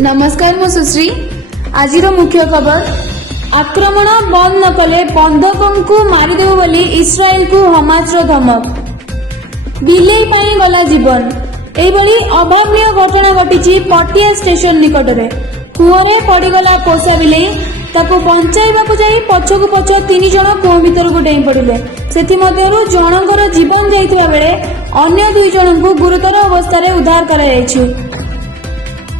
नमस्कार मु सुश्री आज मुख्य खबर आक्रमण बंद न कले बंधकों को मारिदेव बोली इस्राएल को हमास धमक बिलेई पाई गला जीवन एभली अभावनीय घटना घटी पटिया स्टेशन निकट में कूअरे पड़गला पोषा बिलेई ताको बंचाइबाकू जाई पछकू पछ 3 जण कूह भीतर को डेई पड़िले सेथिमध्यरु जनकर जीवन जाइथिबा बेले अन्य 2 जण को गुरुतर अवस्था रे उद्धार करा जायछि।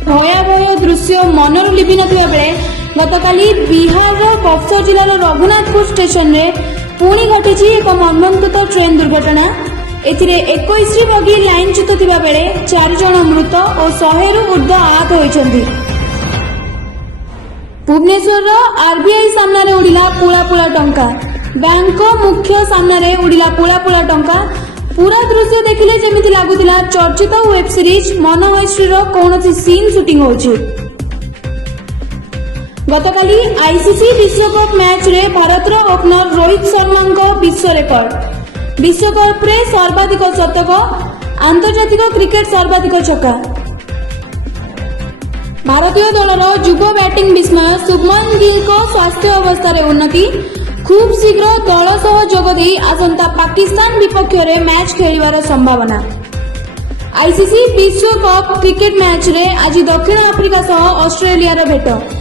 भयावह दृश्य मनरु लिपि नथिबा बेले गतकाली बिहार बक्सर जिलार रघुनाथपुर स्टेशन रे पुणी घटी एक मर्मन्तुद ट्रेन दुर्घटना। एथिरे 21 बगी लाइनच्युत थिबा बेले 4 जण मृत और 100 रु ऊर्ध्व आहत होइछन्ति। भुवनेश्वर आरबीआई सामने उड़िला पुला पुला टंका बैंक मुख्य सामने उड़िला पुला पुला टंका पूरा दृश्य देखिले जेमिति लागुतिला चर्चित वेब सीरीज मनमैश्री कौन सीन शूटिंग होछि। गतकाली आईसीसी विश्वकप मैच रे भारतर ओपनर रोहित शर्मा विश्व रेकर्ड विश्वकप रे सर्वाधिक शतक आंतर्जातिक क्रिकेट सर्वाधिक छक्का। भारतीय दलर युव बैटिंग विस्मय शुभमन गिल को स्वास्थ्य अवस्था रे उन्नति खूब शीघ्र दल सह जोग दे आसंता पाकिस्तान विपक्ष रे मैच खेलिबार संभावना। आईसीसी विश्वकप क्रिकेट मैच रे आज दक्षिण आफ्रिका सह ऑस्ट्रेलिया रो भेट।